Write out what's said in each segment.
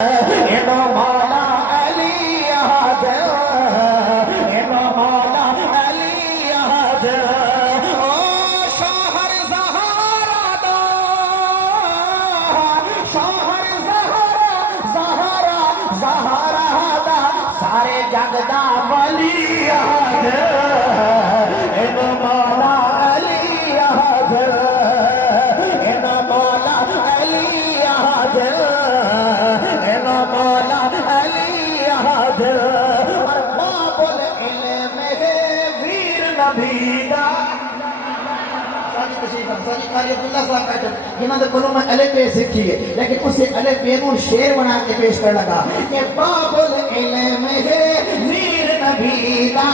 مولا علی حاضر مولا علی حاضر او شوہر زہرا دا شوہر زہرا دا سارے جگ دا ولی حاضر مولا علی حاضر مولا علی حاضر مولا علی حاضر اور باب العلم ہے ویر نبی دا جنہوں نے کلوں میں الف بے سیکھی ہے لیکن اسے الف بے نون شعر بنا کے پیش کر لگا کہ باب العلم ہے ویر نبی دا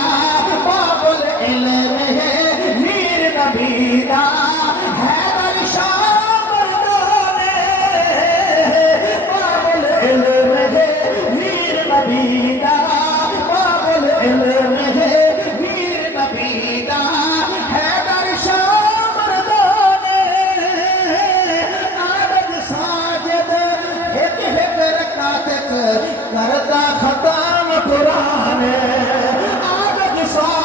باب العلم ہے ویر نبی دا حیدر شاہ مردانے باب العلم ہے ویر نبی دا باب العلم ہے ویر نبی دا حیدر شاہ مردانے عابد ساجد ایک رکعت کرتا ختم قرآن عابد ساجد